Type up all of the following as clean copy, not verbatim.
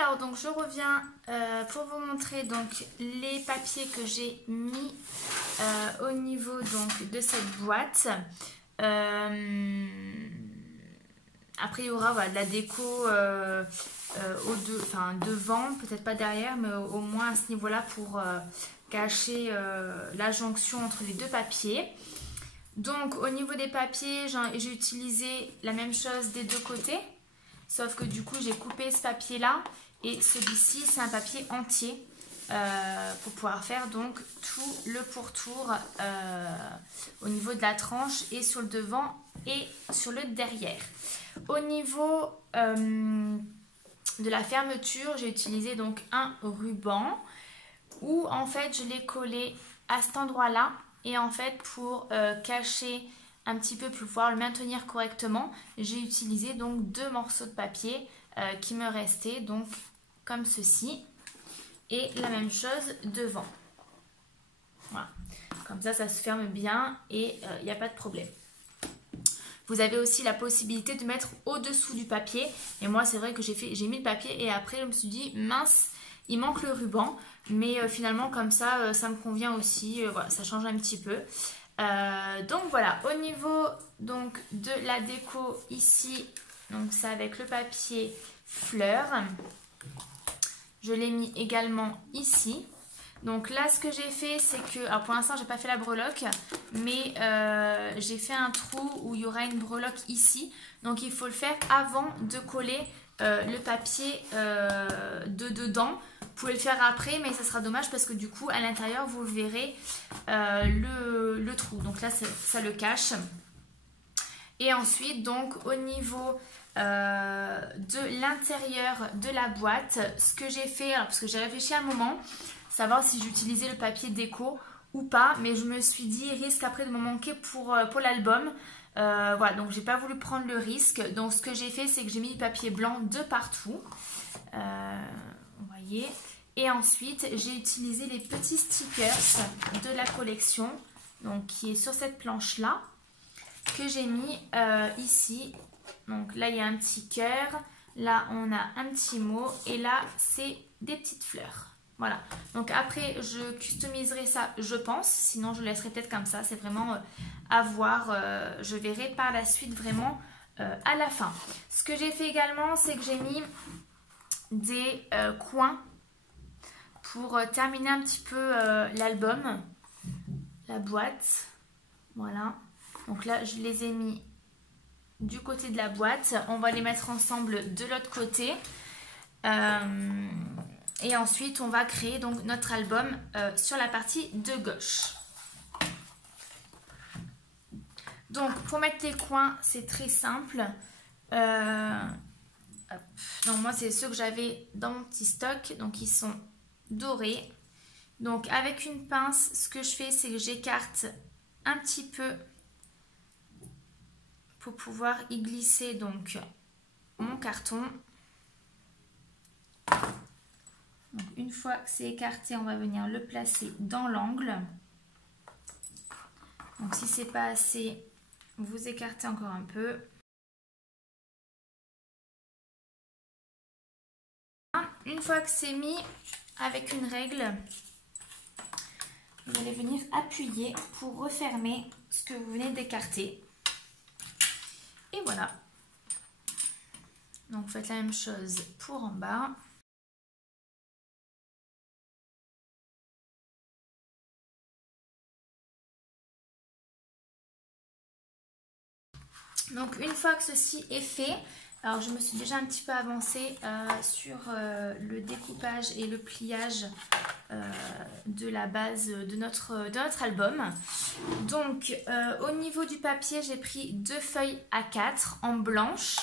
Alors donc je reviens pour vous montrer donc les papiers que j'ai mis au niveau donc de cette boîte. Après il y aura voilà, de la déco devant, peut-être pas derrière, mais au moins à ce niveau-là pour cacher la jonction entre les deux papiers. Donc au niveau des papiers, j'ai utilisé la même chose des deux côtés. Sauf que du coup, j'ai coupé ce papier-là et celui-ci, c'est un papier entier pour pouvoir faire donc tout le pourtour au niveau de la tranche et sur le devant et sur le derrière. Au niveau de la fermeture, j'ai utilisé donc un ruban où en fait, je l'ai collé à cet endroit-là et en fait pour cacher un petit peu pour pouvoir le maintenir correctement, j'ai utilisé donc 2 morceaux de papier qui me restaient donc comme ceci et la même chose devant. Voilà, comme ça se ferme bien et il n'y a pas de problème. Vous avez aussi la possibilité de mettre au-dessous du papier et moi c'est vrai que j'ai mis le papier et après je me suis dit mince, il manque le ruban, mais finalement comme ça ça me convient aussi, voilà, ça change un petit peu. Donc voilà, au niveau donc de la déco ici, donc c'est avec le papier fleur. Je l'ai mis également ici. Donc là ce que j'ai fait c'est que, alors pour l'instant j'ai pas fait la breloque, mais j'ai fait un trou où il y aura une breloque ici. Donc il faut le faire avant de coller le papier de dedans. Vous pouvez le faire après, mais ça sera dommage parce que du coup, à l'intérieur, vous verrez le trou. Donc là, ça le cache. Et ensuite, donc, au niveau de l'intérieur de la boîte, ce que j'ai fait, alors, parce que j'ai réfléchi un moment, savoir si j'utilisais le papier déco ou pas, mais je me suis dit, il risque après de me manquer pour l'album. Voilà, donc j'ai pas voulu prendre le risque. Donc ce que j'ai fait, c'est que j'ai mis du papier blanc de partout. Vous voyez. Et ensuite, j'ai utilisé les petits stickers de la collection, donc qui est sur cette planche-là, que j'ai mis ici. Donc là, il y a un petit cœur. Là, on a un petit mot. Et là, c'est des petites fleurs. Voilà. Donc après, je customiserai ça, je pense. Sinon, je le laisserai peut-être comme ça. C'est vraiment à voir. Je verrai par la suite vraiment à la fin. Ce que j'ai fait également, c'est que j'ai mis des coins pour terminer un petit peu l'album, la boîte. Voilà. Donc là, je les ai mis du côté de la boîte. On va les mettre ensemble de l'autre côté. Et ensuite, on va créer donc notre album sur la partie de gauche. Donc, pour mettre les coins, c'est très simple. Donc, moi, c'est ceux que j'avais dans mon petit stock. Donc, ils sont dorés. Donc, avec une pince, ce que je fais, c'est que j'écarte un petit peu pour pouvoir y glisser donc mon carton. Donc, une fois que c'est écarté, on va venir le placer dans l'angle. Donc si c'est pas assez, vous écartez encore un peu. Une fois que c'est mis, avec une règle, vous allez venir appuyer pour refermer ce que vous venez d'écarter. Et voilà. Donc faites la même chose pour en bas. Donc une fois que ceci est fait, alors je me suis déjà un petit peu avancée sur le découpage et le pliage de la base de notre album. Donc au niveau du papier, j'ai pris 2 feuilles A4 en blanche.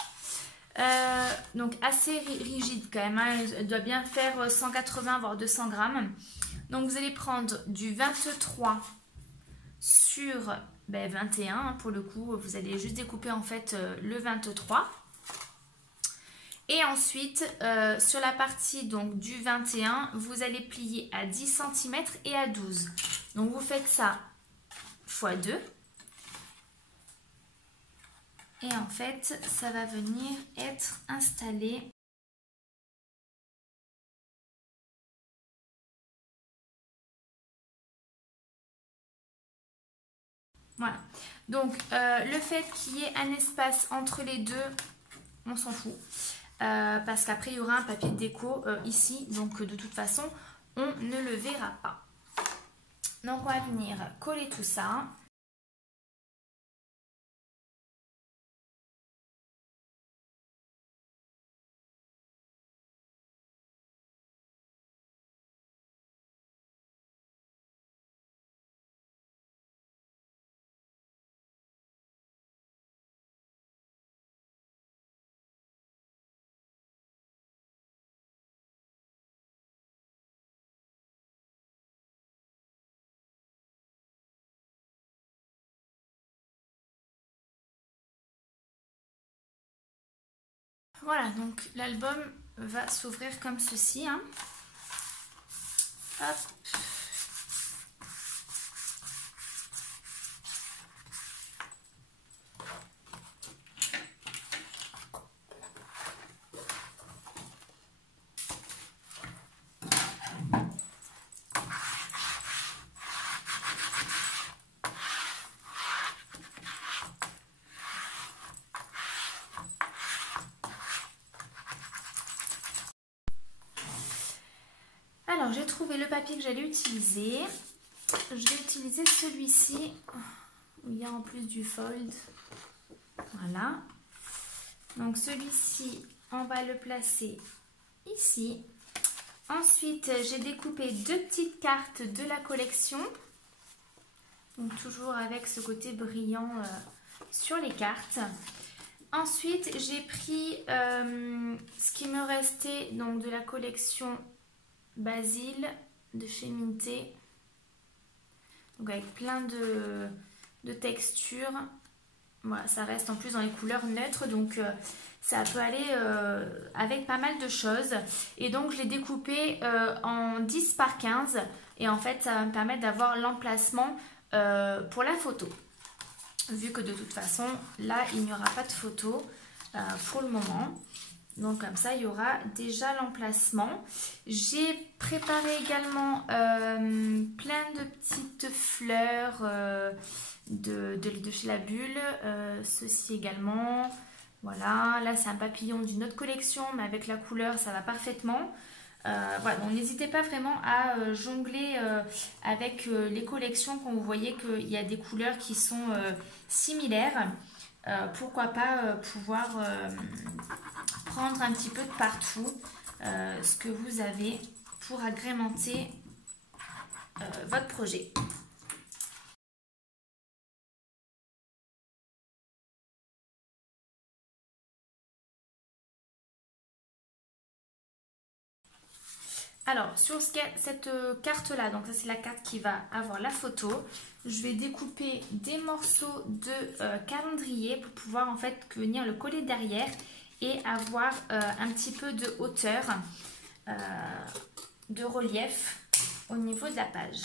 Donc assez rigide quand même, hein. Elle doit bien faire 180 voire 200 grammes. Donc vous allez prendre du 23 sur 21 pour le coup, vous allez juste découper en fait le 23 et ensuite sur la partie donc du 21 vous allez plier à 10 cm et à 12, donc vous faites ça x 2 et en fait ça va venir être installé Voilà. Donc, le fait qu'il y ait un espace entre les deux, on s'en fout. Parce qu'après, il y aura un papier de déco ici. Donc, de toute façon, on ne le verra pas. Donc, on va venir coller tout ça. Voilà, donc l'album va s'ouvrir comme ceci. Hein. Hop. Alors, j'ai trouvé le papier que j'allais utiliser. Je vais utiliser celui-ci, où il y a en plus du fold. Voilà. Donc, celui-ci, on va le placer ici. Ensuite, j'ai découpé 2 petites cartes de la collection. Donc, toujours avec ce côté brillant sur les cartes. Ensuite, j'ai pris ce qui me restait donc, de la collection Basile de chez Minté. Donc avec plein de textures. Voilà, ça reste en plus dans les couleurs neutres, donc ça peut aller avec pas mal de choses. Et donc je l'ai découpé en 10 par 15 et en fait ça va me permettre d'avoir l'emplacement pour la photo. Vu que de toute façon là il n'y aura pas de photo pour le moment. Donc comme ça, il y aura déjà l'emplacement. J'ai préparé également plein de petites fleurs de chez La Bulle. Ceci également. Voilà, là c'est un papillon d'une autre collection, mais avec la couleur, ça va parfaitement. Voilà, donc n'hésitez pas vraiment à jongler avec les collections quand vous voyez qu'il y a des couleurs qui sont similaires. Pourquoi pas pouvoir prendre un petit peu de partout ce que vous avez pour agrémenter votre projet. Alors, sur cette carte-là, donc ça c'est la carte qui va avoir la photo, je vais découper des morceaux de calendrier pour pouvoir en fait venir le coller derrière et avoir un petit peu de hauteur, de relief au niveau de la page.